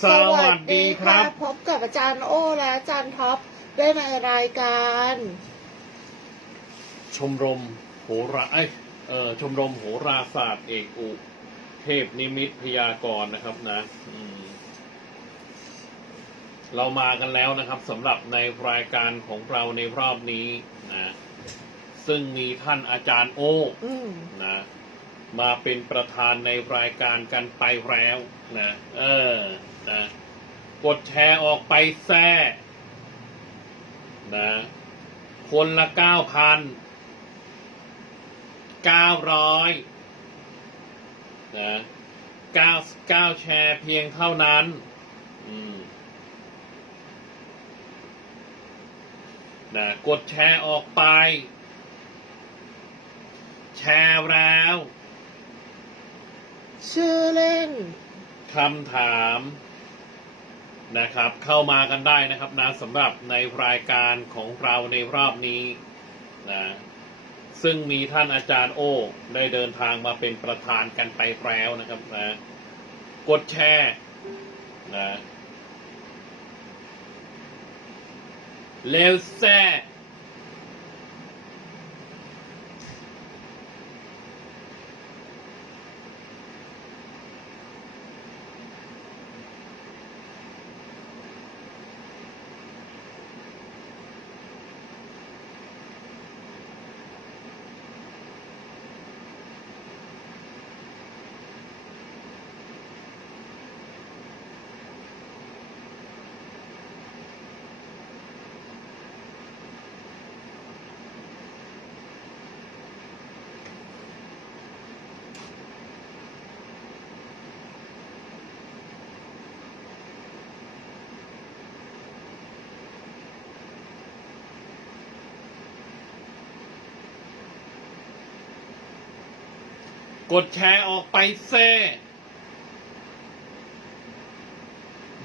สวัสดีครับ พบกับอาจารย์โอและอาจารย์ท็อปได้ในรายการ ชมรมโหราเอ้ยเออชมรมโหราศาสตร์เอกอุเทพนิมิตพยากรณ์นะครับนะอืมเรามากันแล้วนะครับสำหรับในรายการของเราในรอบนี้นะซึ่งมีท่านอาจารย์โออืมนะมาเป็นประธานในรายการกันไปแล้วนะ เออ นะ กดแชร์ออกไปแซ่นะ คนละเก้าพันเก้าร้อยนะเก้าเก้าแชร์เพียงเท่านั้น อืมนะกดแชร์ออกไป แชร์แล้วชื่อเล่นคำถาม นะครับ เข้ามากันได้นะครับนะสำหรับในรายการของเราในรอบนี้นะซึ่งมีท่านอาจารย์โอ้ได้เดินทางมาเป็นประธานกันไปแล้วนะครับนะกดแชร์นะเลวแซ่ กดแชร์ออกไปเซ่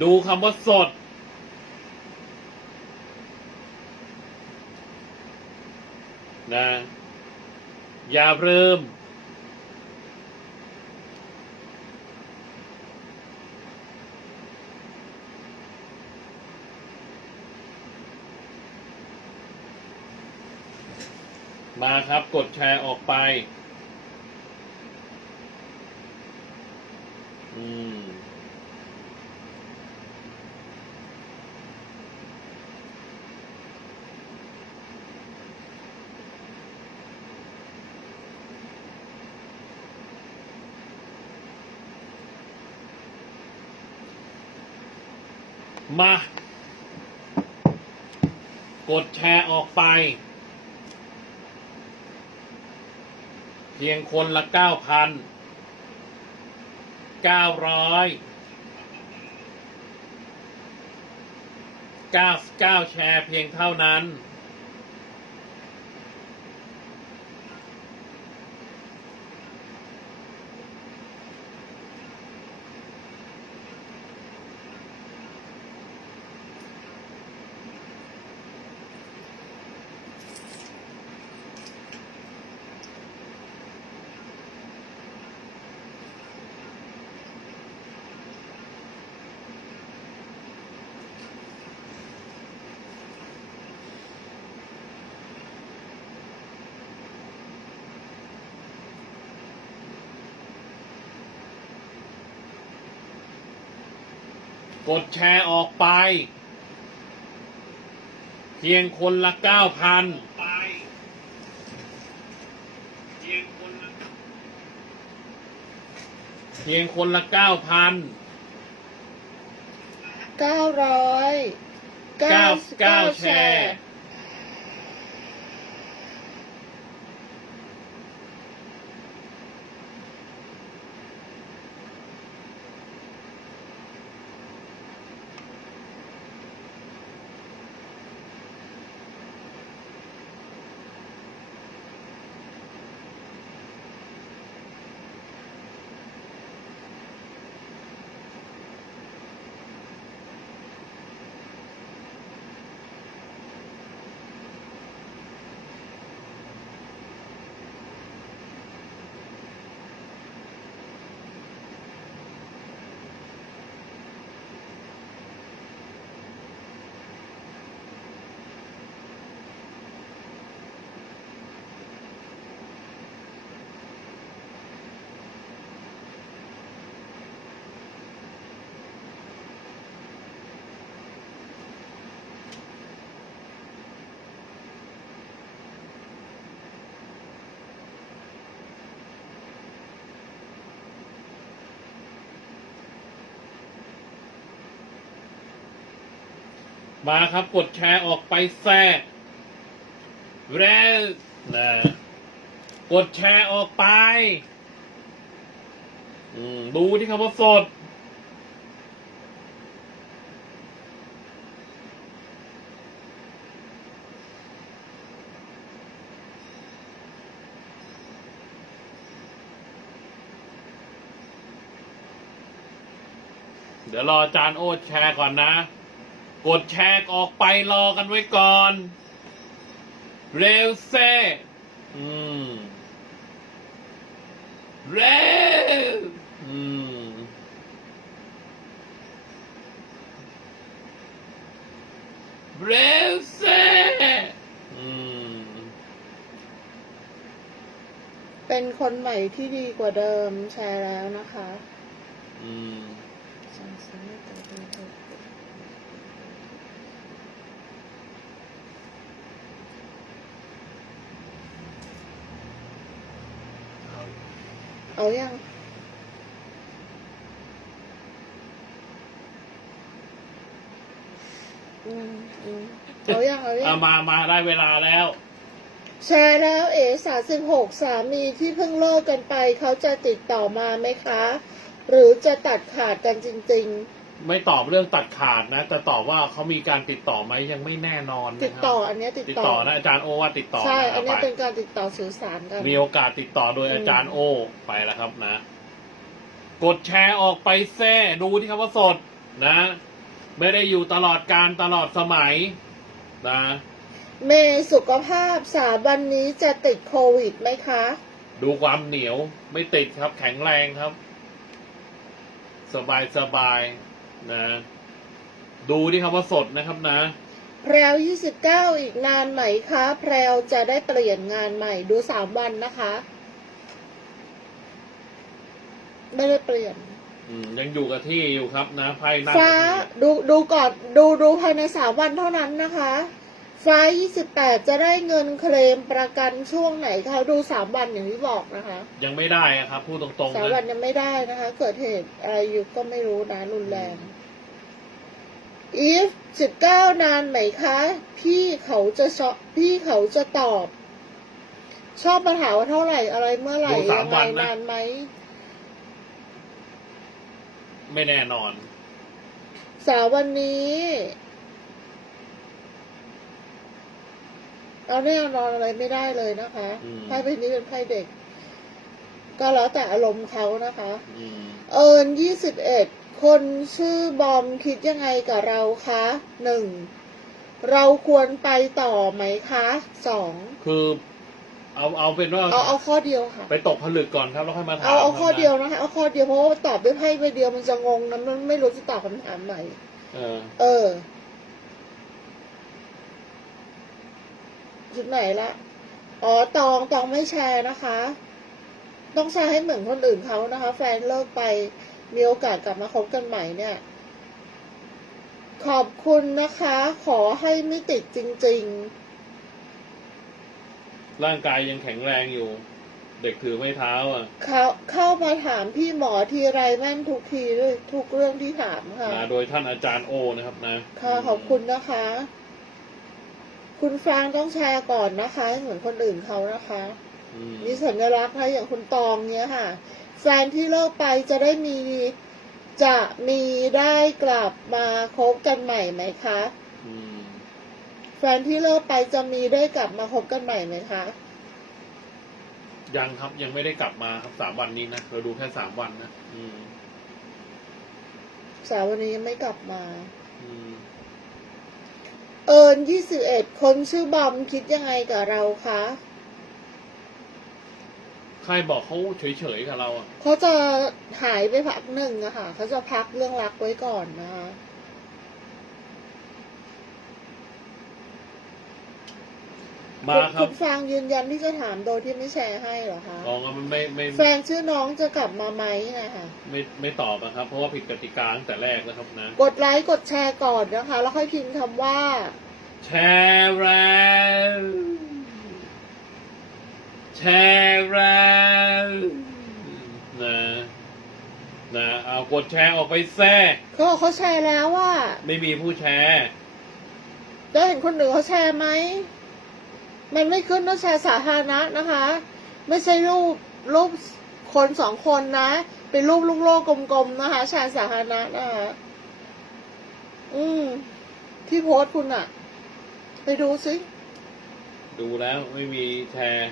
ดูคำว่าสด นะ อย่าลืมมาครับกดแชร์ออกไป อืมมา กดแชร์ออกไป เพียงคนละเก้าพัน เก้าร้อยเก้าเก้าแชร์เพียงเท่านั้น กดแชร์ออกไป เพียงคนละเก้าพันเพียงคนละเพียงคนละเก้าพันเก้าร้อยเก้าเก้าแชร์ มาครับกดแชร์ออกไปแทรกแล้วนะกดแชร์ออกไปดูที่คำว่าสดเดี๋ยวรออาจารย์โอ๊ตแชร์ก่อนนะ กดแชร์ออกไปรอกันไว้ก่อน เร็วเซ่อืม เร็ว อืม เร็วเซ่อืม เป็นคนใหม่ที่ดีกว่าเดิมแชร์แล้วนะคะ อืมเอายังอืมอืมเอายังเอายัอะงมามาได้เวลาแล้ว แชร์แล้วเอสามสิบหกสามีที่เพิ่งเลิกกันไป เขาจะติดต่อมาไหมคะ หรือจะตัดขาดกันจริง ไม่ตอบเรื่องตัดขาดนะแต่ตอบว่าเขามีการติดต่อไหมยังไม่แน่นอนๆนะติดครับต่ออันเนี้ยติดติดต่ต่ออนะอาจารย์โอว่าติดต่อใช่ นะอันเนี้ยไปเป็นการติดต่อสื่อสารกัน มีโอกาสติดต่อโดยอืม อาจารย์โอไปแล้วครับนะ กดแชร์ออกไปแซ่ดูที่คำว่าสดนะ ไม่ได้อยู่ตลอดการตลอดสมัยนะ เมย์สุขภาพสามวันนี้จะติดโควิดไหมคะ ดูความเหนียวไม่ติดครับแข็งแรงครับ สบายสบาย นะ ดูที่คำว่าสดนะครับนะ แพรวยี่สิบเก้าอีกนานไหมคะ แพรวจะได้เปลี่ยนงานใหม่ดูสามวันนะคะ ไม่ได้เปลี่ยน อืมยังอยู่กับที่อยู่ครับนะไพ่นั่งฟ้ากับที่ดูดูก่อนดูดูภายในสามวันเท่านั้นนะคะ ฟ้ายี่สิบแปดจะได้เงินเคลมประกันช่วงไหนคะดูสามวันอย่างที่บอกนะคะ ยังไม่ได้อะครับพูดตรงๆสามวันนะยังไม่ได้นะคะ เกิดเหตุอะไรอยู่ก็ไม่รู้นะรุนแรง อีฟสิบเก้านานไหมคะ พี่เขาจะชอบพี่เขาจะตอบ ชอบมาถามว่าเท่าไหร่อะไรเมื่อไหร่ดูสามยังไงวันนะ นานไหม ไม่แน่นอน สาววันนี้ เอาแน่นอนอะไรไม่ได้เลยนะคะอืม ไพ่ใบนี้เป็นไพ่เด็ก ก็แล้วแต่อารมณ์เขานะคะ อืม เอิญยี่สิบเอ็ด คนชื่อบอมคิดยังไงกับเราคะหนึ่งเราควรไปต่อไหมคะสองคือเอาเอาเป็นว่าเอาเอาข้อเดียวค่ะ ไปตกผลึกก่อนครับแล้วค่อยมาถามเอาเอาข้อครับนะเดียวนะคะเอาข้อเดียวเพราะว่าตอบด้วยไพ่ใบเดียวมันจะงงนะมันไม่รู้จะตอบคำถามไหนเออ เออจุดไหนละอ๋อตองตองไม่แชร์นะคะ ต้องแชร์ให้เหมือนคนอื่นเขานะคะ แฟนเลิกไป มีโอกาสกลับมาคบกันใหม่เนี่ย ขอบคุณนะคะ ขอให้ไม่ติดจริง ร่างกายยังแข็งแรงอยู่ เด็กถือไม้เท้าอะ ๆ เขาเข้ามาถามพี่หมอทีไรแม่นทุกทีเลยทุกเรื่องที่ถามค่ะนะโดยท่านอาจารย์โอนะครับนะค่ะขอบคุณนะคะ คุณฟางต้องแชร์ก่อนนะคะให้เหมือนคนอื่นเขานะคะ อืมมีสัญลักษณ์นะอย่างคุณตองเนี้ยค่ะ แฟนที่เลิกไปจะได้มีจะมีได้กลับมาคบกันใหม่ไหมคะ อืมแฟนที่เลิกไปจะมีได้กลับมาคบกันใหม่ไหมคะ ยังครับยังไม่ได้กลับมาครับสามวันนี้นะเราดูแค่สามวันนะอืมสาววันนี้ยังไม่กลับมา อืมเอิญยี่สิบเอ็ดคนชื่อบอมคิดยังไงกับเราคะ ใครบอกเขาเฉยๆกับเราอะเขาจะหายไปพักหนึ่งอะค่ะ เขาจะพักเรื่องรักไว้ก่อนนะคะ มาครัคุบณฟางยืนยันที่จะถามโดยที่ไม่แชร์ให้เหรอคะลองเอามันไม่ไม่แฟนชื่อน้องจะกลับมาไหมนะคะ ไม่ไม่ตอบนะครับ เพราะว่าผิดกติกาตั้งแต่แรกนะครับนะ กดไลค์กดแชร์ก่อนนะคะ แล้วค่อยพิมพ์คำว่า แชร์แล้วแชร์แล้วนะนะเอา กดแชร์ออกไปแซ่เขาบอกเขาแชร์แล้วว่าไม่มีผู้แชร์แล้วเห็นคนอื่นเขาแชร์ไหม มันไม่ขึ้นต้องแชร์สาธารณะนะคะ ไม่ใช่รูปรูปคนสองคนนะ เป็นรูปลูกโลกกลมๆนะคะ แชร์สาธารณะนะคะอืม ที่โพสต์คุณอะไปดูสิ ดูแล้วไม่มีแชร์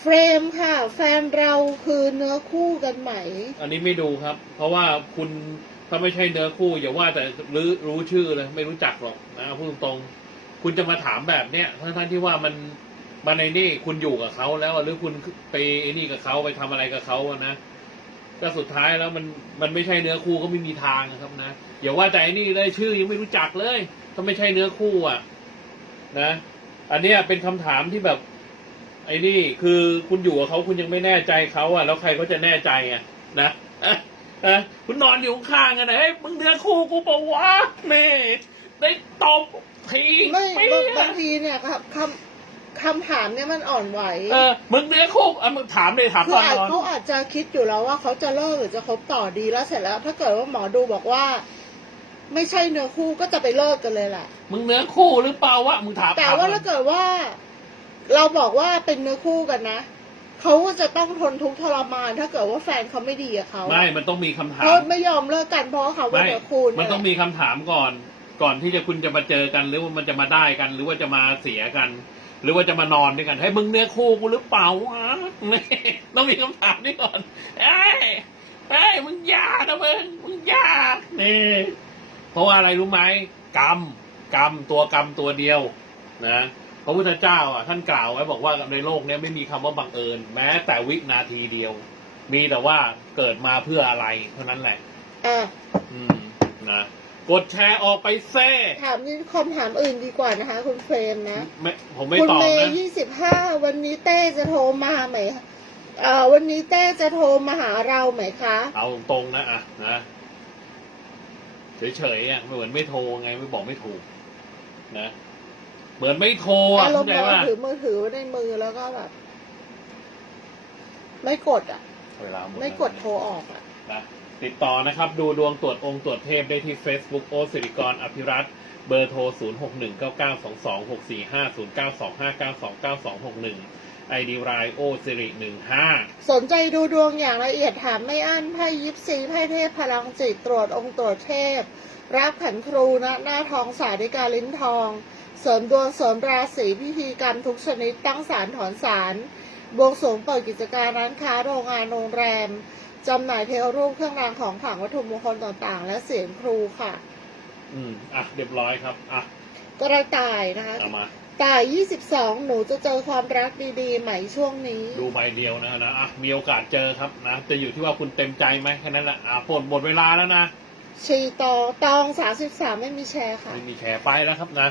เฟรมค่ะ แฟนเราคือเนื้อคู่กันไหม อันนี้ไม่ดูครับ เพราะว่าคุณถ้าไม่ใช่เนื้อคู่อย่าว่าแต่รู้รู้ชื่อเลยไม่รู้จักหรอกนะพูดตรงๆคุณจะมาถามแบบเนี้ยทั้งๆที่ว่ามันมันในนี่คุณอยู่กับเขาแล้วหรือคุณไปไอ้นี่กับเขาไปทำอะไรกับเขาอะนะก็สุดท้ายแล้วมันมันไม่ใช่เนื้อคู่ก็ไม่มีทางครับนะอย่าว่าแต่ไอ้นี่เลยชื่อยังไม่รู้จักเลย ถ้าไม่ใช่เนื้อคู่อะ นะ อันเนี้ยเป็นคำถามที่แบบ ไอ้นี่คือคุณอยู่กับเขาคุณยังไม่แน่ใจเขาอะ แล้วใครเขาจะแน่ใจอะนะอะอะคุณนอนอยู่ข้างๆกันนะเฮ้ยมึงเนื้อคู่กูปะวะเม่ได้ตบทีไม่เปี้บางยบางทีเนี่ยครับคำคำถามเนี่ยมันอ่อนไหวเออมึงเนื้อคู่อะมึงถามเลยถามคืตออนอาจนอนเขาอาจจะคิดอยู่แล้วว่าเขาจะเลิกหรือจะคบต่อดีแล้วเสร็จแล้ว ถ้าเกิดว่าหมอดูบอกว่า ไม่ใช่เนื้อคู่ก็จะไปเลิกกันเลยแหละมึงเนื้อคู่หรือเปล่าวะมึงถามแต่ถามว่าก่อนถ้าเกิดว่า เราบอกว่าเป็นเนื้อคู่กันนะเขาก็จะต้องทนทุกข์ทรมาน ถ้าเกิดว่าแฟนเขาไม่ดีกับเขาไม่มันต้องมีคำถามเขาไม่ยอมเลิกกันเพราะว่าเขาว่าไม่เนื้อคู่มันเยต้องมีคำถามก่อน ก่อนที่จะคุณจะมาเจอกัน หรือว่ามันจะมาได้กัน หรือว่าจะมาเสียกัน หรือว่าจะมานอนด้วยกันให้ยมึงเนื้อคู่กูหรือเปล่าวะนี่ต้องมีคำถามนี้ก่อนเอ้ยเอ้ยมึงอย่านะมึงมึงอย่านี่เพราะว่าอะไรรู้ไหมกรรมกรรมตัวกรรมตัวเดียวนะ พระพุทธเจ้าอะท่านกล่าวไว้บอกว่าในโลกเนี้ยไม่มีคำว่าบังเอิญ แม้แต่วินาทีเดียว มีแต่ว่าเกิดมาเพื่ออะไรเท่านั้นแหละอะอืมนะกดแชร์ออกไปแซ่ถามนี่คำถามอื่นดีกว่านะคะ คุณเฟรมนะไม่ผมไม่คุณตอบเมนะย์ยี่สิบห้าวันนี้เต้จะโทรมาไหมเอ่อวันนี้เต้จะโทรมาหาเราไหมคะ เอาตรงๆนะอะนะเฉยๆอะเหมือนไม่โทรไงไม่บอกไม่ถูกนะ เหมือนไม่โทรอะอารเข้ามณ์ใจแบบว่าถือมือถือไว้ในมือแล้วก็แบบ ไม่กดอะ เวลาหมดไม่กดโทรออกอะ นะติดต่อนะครับ ดูดวงตรวจองค์ตรวจเทพได้ที่ Facebook โอสิริกรอภิรัตน์เบอร์โทร 0 6 1 9 9 2 2 6 4 5 0 9 2 5 9 2 9 2 6 1 ไอดีไลน์โอสิริ15 สนใจดูดวงอย่างละเอียดถามไม่อั้นไพ่ยิปซีไพ่เทพพลังจิตตรวจองค์ตรวจเทพ รับขันครูณหน้าทองสาธิกาลิ้นทอง เสริมดวงเสริมราศีพิธีกรรมทุกชนิดตั้งศาลถอนศาลบวงสรวงเปิดกิจการร้านค้าโรงงานโรงแรมจำหน่ายเทวรูปเครื่องรางของขลังวัตถุมงคลต่างๆ และเสียงครูค่ะ อืมอะเรียบร้อยครับอะกระต่ายนะคะเอามาต่าย 22 หนูจะเจอความรักดีๆ ใหม่ช่วงนี้ ดูใบเดียวนะนะอะมีโอกาสเจอครับนะจะอยู่ที่ว่าคุณเต็มใจไหมแค่นั้นแหละอะหมดหมดเวลาแล้วนะชีตองตอง 33 ไม่มีแชร์ค่ะ ไม่มีแชร์ไปแล้วครับนะ